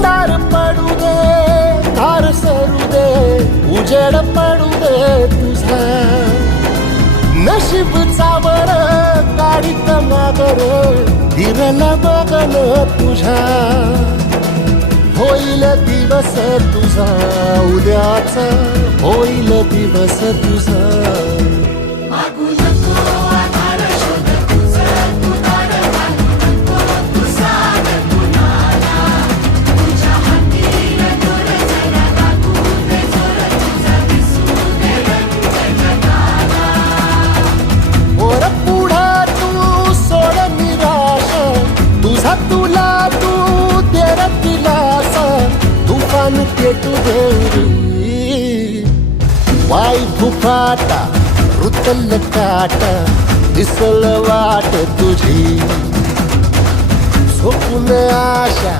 अंधार पडू दे, धार सरू दे, उजेड पडू दे तुझा. नशीब चावर काढीत मागर, हिरल बघन तुझ्या. होईल दिवस तुझा उद्याचा, होईल दिवस तुझा. वर पुढं तू सोड निराश, तुझा तुला तू तेरा दिलासा. तुफान पेटू दे, वाई फुफाटा रुतल काटा, दिसल वाट तुझी. झोपून आशा